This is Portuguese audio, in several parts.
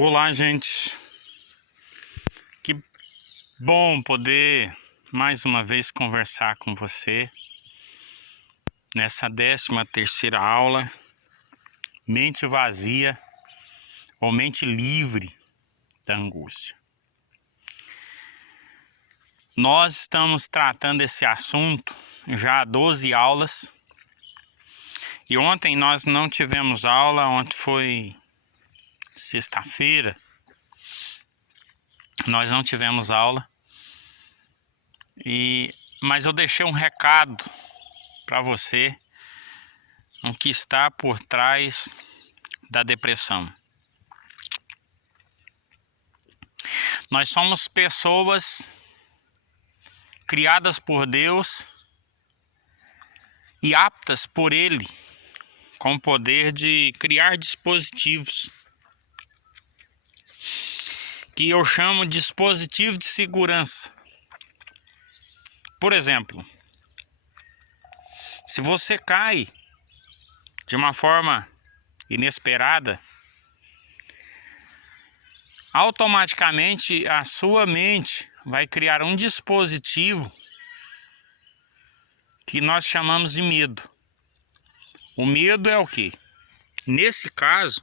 Olá, gente. Que bom poder mais uma vez conversar com você nessa 13ª aula, mente vazia ou mente livre da angústia. Nós estamos tratando esse assunto já há 12 aulas e ontem nós não tivemos aula, ontem foi sexta-feira. Nós não tivemos aula, mas eu deixei um recado para você, o que está por trás da depressão. Nós somos pessoas criadas por Deus e aptas por Ele, com o poder de criar dispositivos, que eu chamo de dispositivo de segurança. Por exemplo, se você cai de uma forma inesperada, automaticamente a sua mente vai criar um dispositivo que nós chamamos de medo. O medo é o quê? Nesse caso,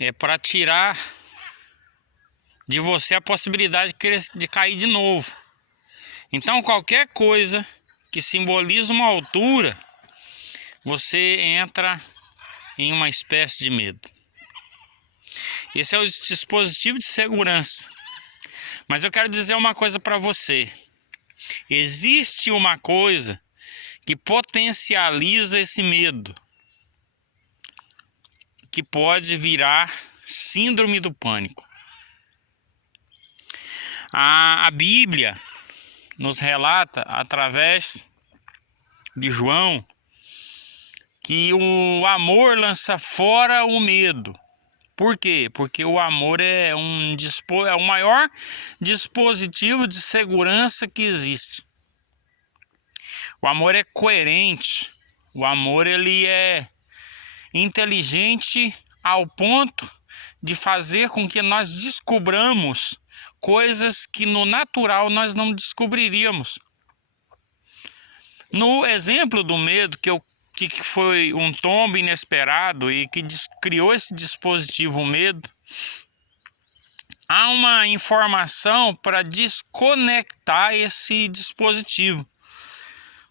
é para tirar de você a possibilidade de cair de novo. Então, qualquer coisa que simboliza uma altura, você entra em uma espécie de medo. Esse é o dispositivo de segurança. Mas eu quero dizer uma coisa para você. Existe uma coisa que potencializa esse medo, que pode virar síndrome do pânico. A Bíblia nos relata, através de João, que o amor lança fora o medo. Por quê? Porque o amor é o maior dispositivo de segurança que existe. O amor é coerente. O amor ele é inteligente ao ponto de fazer com que nós descobramos coisas que no natural nós não descobriríamos. No exemplo do medo, que foi um tombo inesperado e que criou esse dispositivo medo, há uma informação para desconectar esse dispositivo.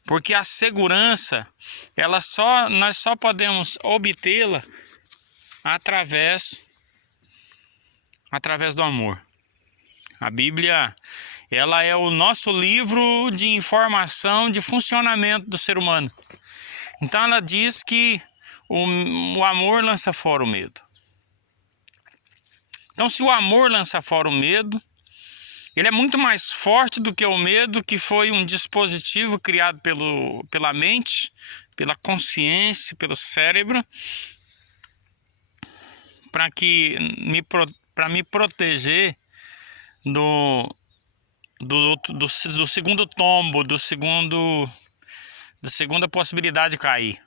Porque a segurança, nós só podemos obtê-la através do amor. A Bíblia, ela é o nosso livro de informação de funcionamento do ser humano. Então ela diz que o amor lança fora o medo. Então, se o amor lança fora o medo, ele é muito mais forte do que o medo, que foi um dispositivo criado pela mente, pela consciência, pelo cérebro, para me proteger do segundo tombo, da segunda possibilidade de cair.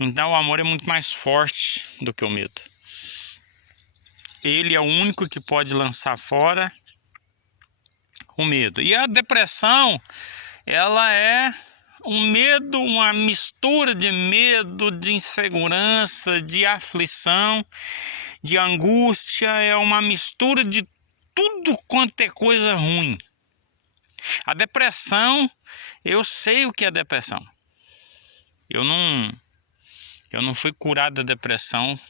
Então o amor é muito mais forte do que o medo. Ele é o único que pode lançar fora o medo. E a depressão, ela é um medo, uma mistura de medo, de insegurança, de aflição, de angústia, é uma mistura de tudo quanto é coisa ruim. A depressão, eu sei o que é depressão. Eu não fui curado da depressão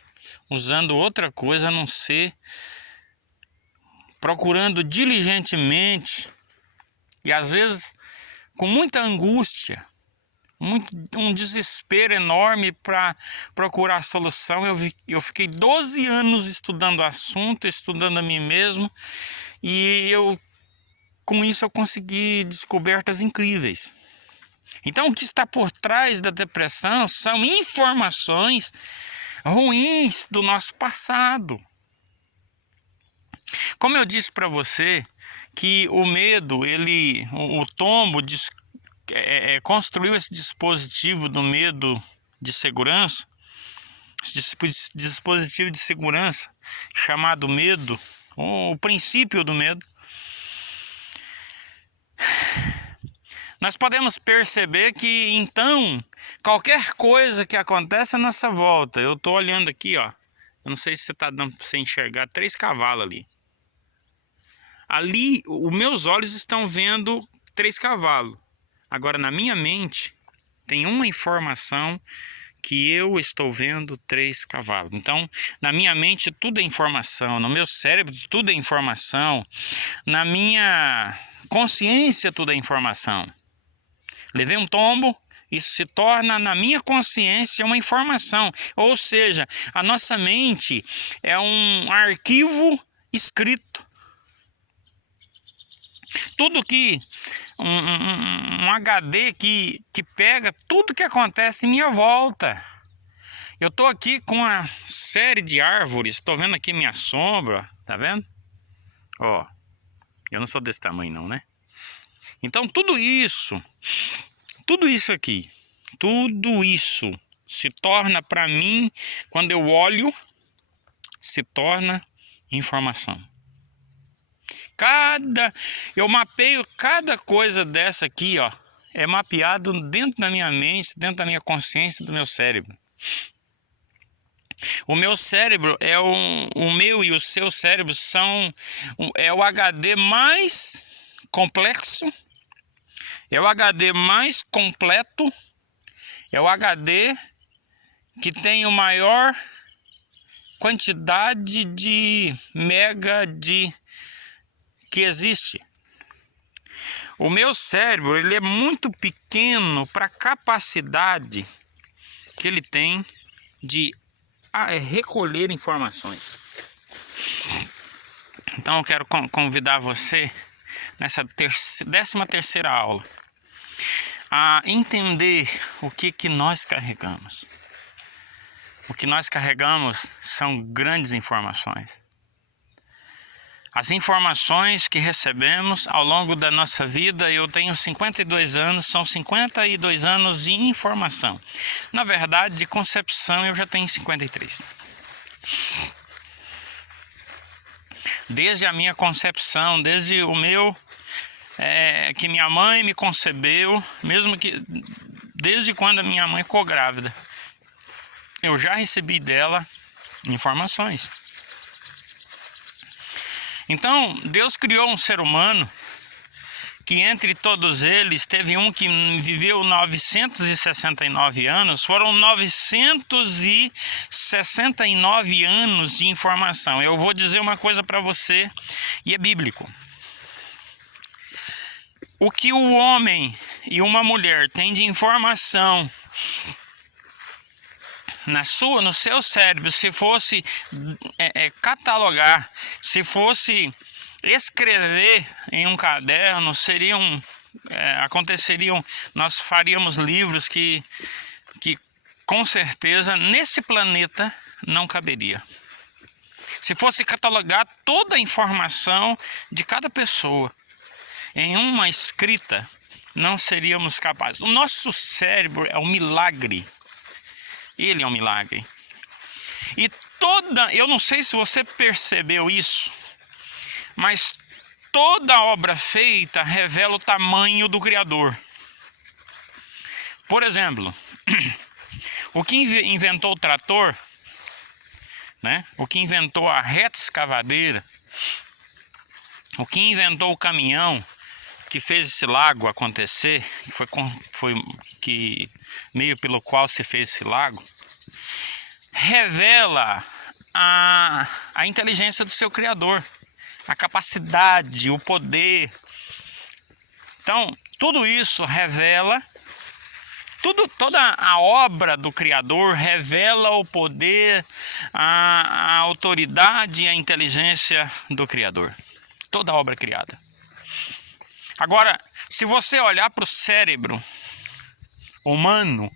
usando outra coisa a não ser procurando diligentemente e às vezes com muita angústia, um desespero enorme para procurar solução. Eu fiquei 12 anos estudando o assunto, estudando a mim mesmo, e com isso eu consegui descobertas incríveis. Então, o que está por trás da depressão são informações ruins do nosso passado. Como eu disse para você, que o medo, o tombo construiu esse dispositivo do medo de segurança, dispositivo de segurança chamado medo, o princípio do medo, nós podemos perceber que então qualquer coisa que acontece à nossa volta, eu estou olhando aqui, ó, eu não sei se você está dando para você enxergar 3 cavalos ali. Ali, os meus olhos estão vendo 3 cavalos. Agora, na minha mente, tem uma informação que eu estou vendo 3 cavalos. Então, na minha mente, tudo é informação. No meu cérebro, tudo é informação. Na minha consciência, tudo é informação. Levei um tombo, isso se torna, na minha consciência, uma informação. Ou seja, a nossa mente é um arquivo escrito. Tudo que um HD que pega tudo que acontece em minha volta. Eu estou aqui com uma série de árvores, estou vendo aqui minha sombra, tá vendo? Ó, eu não sou desse tamanho não, né? Então tudo isso aqui, tudo isso se torna para mim, quando eu olho, se torna informação. Eu mapeio cada coisa dessa aqui, ó, é mapeado dentro da minha mente, dentro da minha consciência, do meu cérebro. O meu cérebro é o meu e o seu cérebro é o HD mais complexo, é o HD mais completo, é o HD que tem a maior quantidade de mega que existe. O meu cérebro, ele é muito pequeno para a capacidade que ele tem de recolher informações. Então eu quero convidar você nessa 13ª aula a entender o que nós carregamos. O que nós carregamos são grandes informações. As informações que recebemos ao longo da nossa vida, eu tenho 52 anos, são 52 anos de informação. Na verdade, de concepção, eu já tenho 53. Desde a minha concepção, desde o meu, que minha mãe me concebeu, mesmo que desde quando a minha mãe ficou grávida, eu já recebi dela informações. Então, Deus criou um ser humano que entre todos eles teve um que viveu 969 anos, foram 969 anos de informação. Eu vou dizer uma coisa para você, e é bíblico. O que o homem e uma mulher têm de informação no seu cérebro, se fosse catalogar, se fosse escrever em um caderno, nós faríamos livros que com certeza nesse planeta não caberia. Se fosse catalogar toda a informação de cada pessoa em uma escrita, não seríamos capazes. O nosso cérebro é um milagre. Ele é um milagre. E eu não sei se você percebeu isso, mas toda obra feita revela o tamanho do Criador. Por exemplo, o que inventou o trator, né? O que inventou a reta escavadeira, o que inventou o caminhão que fez esse lago acontecer, meio pelo qual se fez esse lago, revela a inteligência do seu Criador, a capacidade, o poder. Então, tudo isso revela, toda a obra do Criador revela o poder, a autoridade e a inteligência do Criador. Toda a obra criada. Agora, se você olhar para o cérebro humano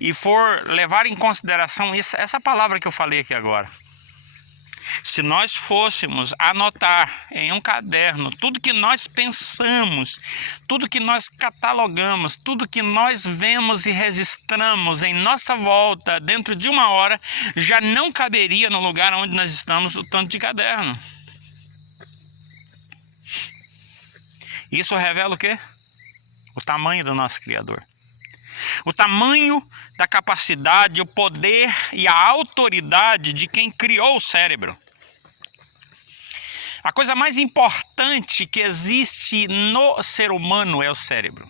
e for levar em consideração essa palavra que eu falei aqui agora, Se nós fôssemos anotar em um caderno tudo que nós pensamos, tudo que nós catalogamos, tudo que nós vemos e registramos em nossa volta dentro de uma hora, já não caberia no lugar onde nós estamos o tanto de caderno. Isso revela o quê? O tamanho do nosso Criador. O tamanho da capacidade, o poder e a autoridade de quem criou o cérebro. A coisa mais importante que existe no ser humano é o cérebro.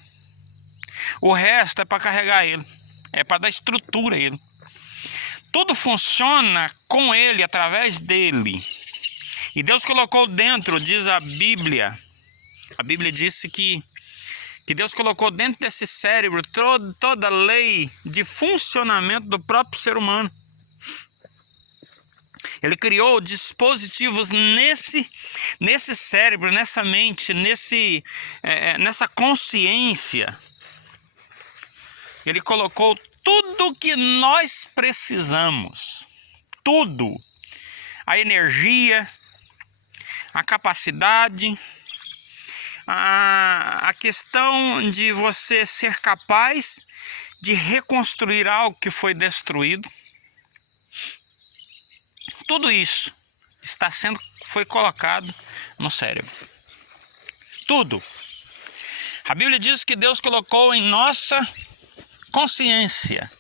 O resto é para carregar ele, é para dar estrutura a ele. Tudo funciona com ele, através dele. E Deus colocou dentro, diz a Bíblia disse que Deus colocou dentro desse cérebro toda a lei de funcionamento do próprio ser humano. Ele criou dispositivos nesse cérebro, nessa mente, nessa consciência. Ele colocou tudo que nós precisamos. Tudo. A energia, a capacidade, a questão de você ser capaz de reconstruir algo que foi destruído. Tudo isso foi colocado no cérebro. Tudo. A Bíblia diz que Deus colocou em nossa consciência,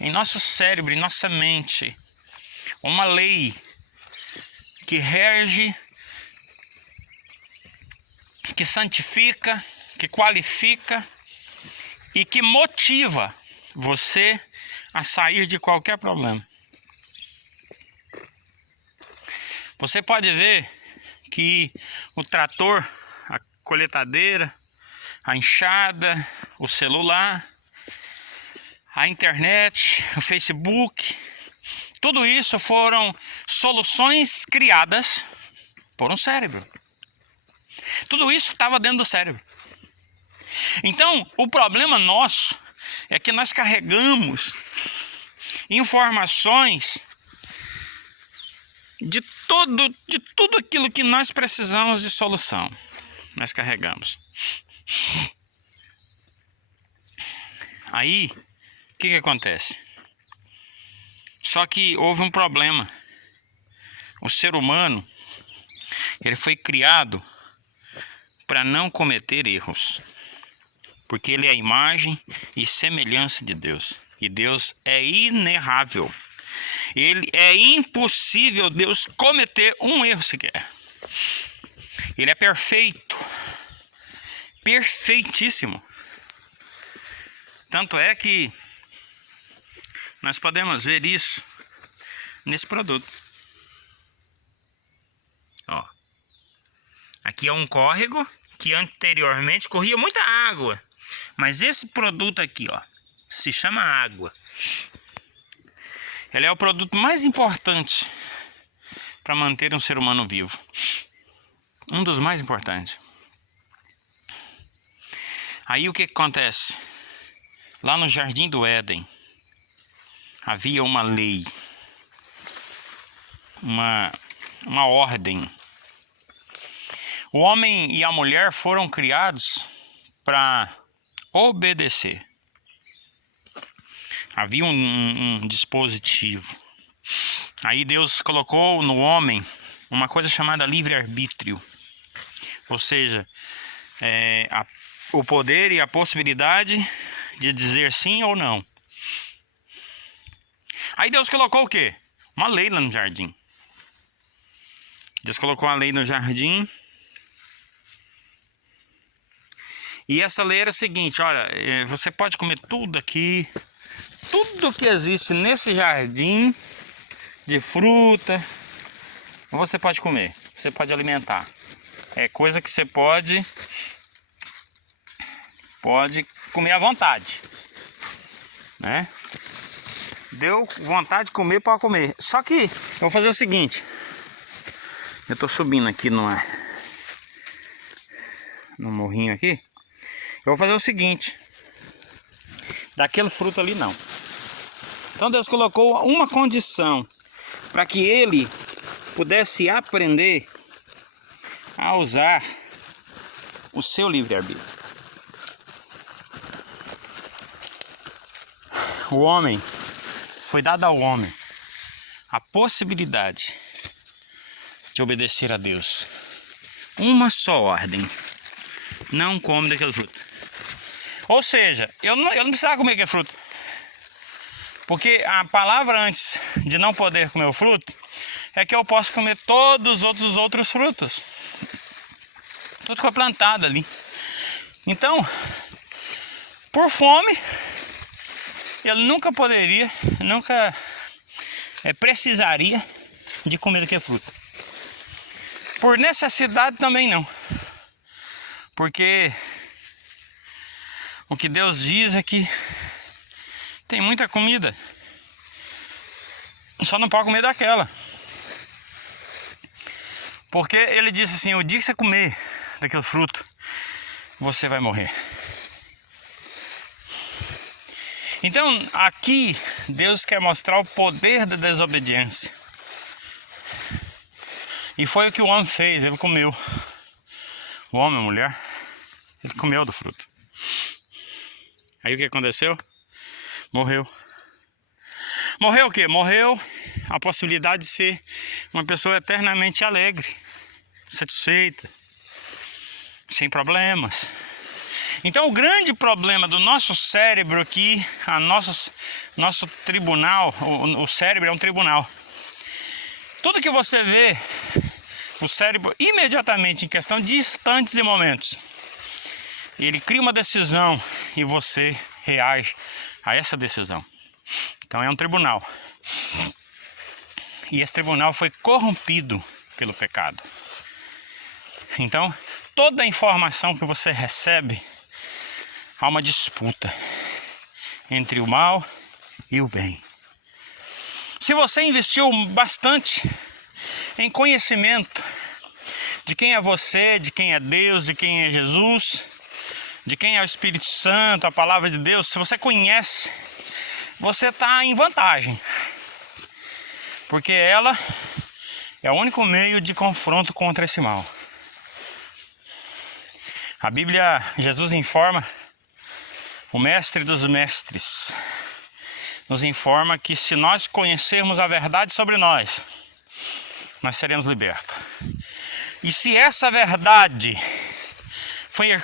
em nosso cérebro, em nossa mente, uma lei que rege, que santifica, que qualifica e que motiva você a sair de qualquer problema. Você pode ver que o trator, a coletadeira, a enxada, o celular, a internet, o Facebook, tudo isso foram soluções criadas por um cérebro. Tudo isso estava dentro do cérebro. Então, o problema nosso é que nós carregamos informações de tudo aquilo que nós precisamos de solução. Nós carregamos. Aí, o que acontece? Só que houve um problema. O ser humano, ele foi criado para não cometer erros, porque ele é a imagem e semelhança de Deus, e Deus é inerrável. Ele é impossível Deus cometer um erro sequer. Ele é perfeito, perfeitíssimo. Tanto é que nós podemos ver isso nesse produto. Ó, aqui é um córrego que anteriormente corria muita água, mas esse produto aqui, ó, se chama água. Ele é o produto mais importante para manter um ser humano vivo. Um dos mais importantes. Aí o que acontece? Lá no Jardim do Éden havia uma lei, uma ordem. O homem e a mulher foram criados para obedecer. Havia um dispositivo. Aí Deus colocou no homem uma coisa chamada livre-arbítrio. Ou seja, o poder e a possibilidade de dizer sim ou não. Aí Deus colocou o quê? Uma lei lá no jardim. Deus colocou a lei no jardim. E essa lei era o seguinte, olha, você pode comer tudo aqui, tudo que existe nesse jardim de fruta, você pode comer, você pode alimentar. É coisa que você pode comer à vontade, né? Deu vontade de comer, pode comer. Só que eu vou fazer o seguinte, eu tô subindo aqui no morrinho aqui. Eu vou fazer o seguinte, daquele fruto ali não. Então Deus colocou uma condição para que ele pudesse aprender a usar o seu livre-arbítrio. O homem, foi dado ao homem a possibilidade de obedecer a Deus. Uma só ordem: não come daquele fruto. Ou seja, eu não precisava comer aquele fruto, porque a palavra antes de não poder comer o fruto é que eu posso comer todos os outros frutos. Tudo que foi plantado ali. Então, por fome, ele nunca precisaria de comer aquele fruto. Por necessidade também não. Porque o que Deus diz é que tem muita comida, só não pode comer daquela. Porque ele disse assim: o dia que você comer daquele fruto, você vai morrer. Então aqui Deus quer mostrar o poder da desobediência. E foi o que o homem fez, ele comeu. O homem, a mulher, ele comeu do fruto. Aí o que aconteceu? Morreu. Morreu o quê? Morreu a possibilidade de ser uma pessoa eternamente alegre, satisfeita, sem problemas. Então o grande problema do nosso cérebro aqui, nosso tribunal, o cérebro é um tribunal. Tudo que você vê, o cérebro imediatamente, em questão de instantes e momentos, ele cria uma decisão e você reage a essa decisão. Então é um tribunal. E esse tribunal foi corrompido pelo pecado. Então, toda a informação que você recebe, há uma disputa entre o mal e o bem. Se você investiu bastante em conhecimento de quem é você, de quem é Deus, de quem é Jesus, de quem é o Espírito Santo, a palavra de Deus, se você conhece, você está em vantagem. Porque ela é o único meio de confronto contra esse mal. A Bíblia, Jesus informa, o mestre dos mestres, nos informa que se nós conhecermos a verdade sobre nós seremos libertos. E se essa verdade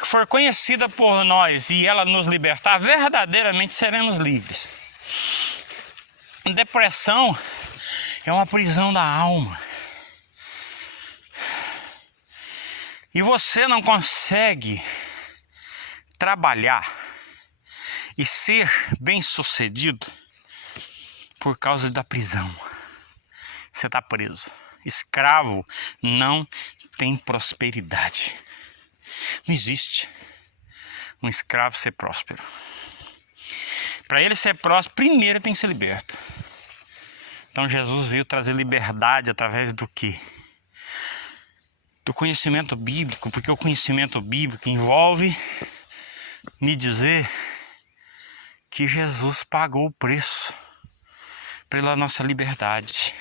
for conhecida por nós e ela nos libertar, verdadeiramente seremos livres. Depressão é uma prisão da alma. E você não consegue trabalhar e ser bem-sucedido por causa da prisão. Você está preso. Escravo não tem prosperidade. Não existe um escravo ser próspero. Para ele ser próspero, primeiro tem que ser liberto. Então Jesus veio trazer liberdade através do quê? Do conhecimento bíblico, porque o conhecimento bíblico envolve me dizer que Jesus pagou o preço pela nossa liberdade.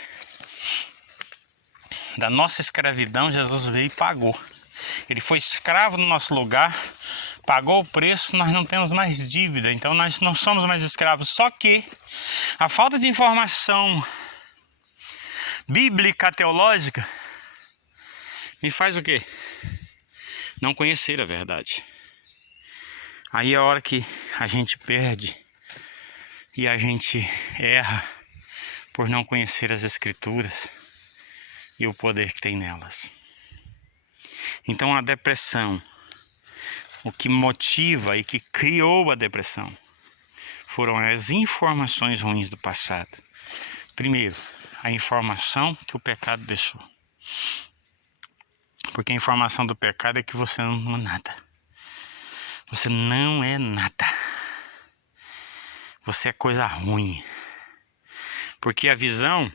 Da nossa escravidão, Jesus veio e pagou. Ele foi escravo no nosso lugar, pagou o preço, nós não temos mais dívida, então nós não somos mais escravos. Só que a falta de informação bíblica, teológica, me faz o quê? Não conhecer a verdade. Aí é a hora que a gente perde e a gente erra por não conhecer as Escrituras e o poder que tem nelas. Então a depressão, o que motiva e que criou a depressão, foram as informações ruins do passado. Primeiro, a informação que o pecado deixou. Porque a informação do pecado é que você não é nada. Você não é nada. Você é coisa ruim. Porque a visão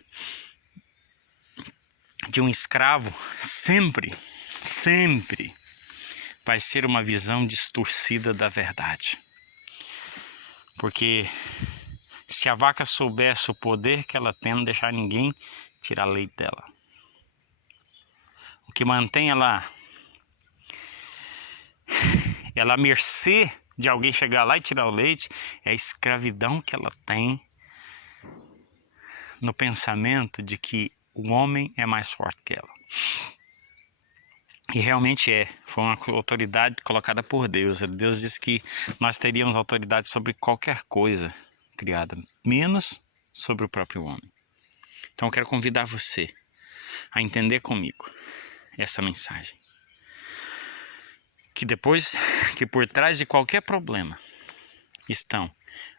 de um escravo sempre vai ser uma visão distorcida da verdade. Porque se a vaca soubesse o poder que ela tem, não deixar ninguém tirar leite dela. o que mantém ela à mercê de alguém chegar lá e tirar o leite, é a escravidão que ela tem no pensamento de que o homem é mais forte que ela. E realmente foi uma autoridade colocada por Deus. Deus disse que nós teríamos autoridade sobre qualquer coisa criada, menos sobre o próprio homem. Então eu quero convidar você a entender comigo essa mensagem. Que por trás de qualquer problema estão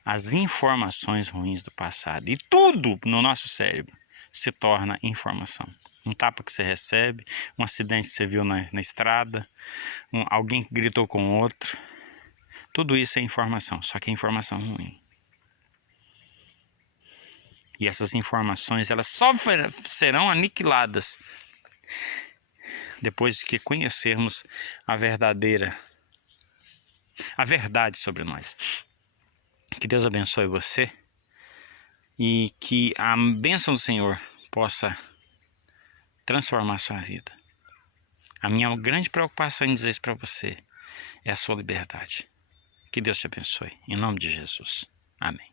as informações ruins do passado. E tudo no nosso cérebro se torna informação. Um tapa que você recebe, um acidente que você viu na estrada, alguém que gritou com outro. Tudo isso é informação, só que é informação ruim. E essas informações, elas só serão aniquiladas depois que conhecermos a verdade sobre nós. Que Deus abençoe você e que a bênção do Senhor possa transformar a sua vida. A minha grande preocupação em dizer isso para você é a sua liberdade. Que Deus te abençoe. Em nome de Jesus. Amém.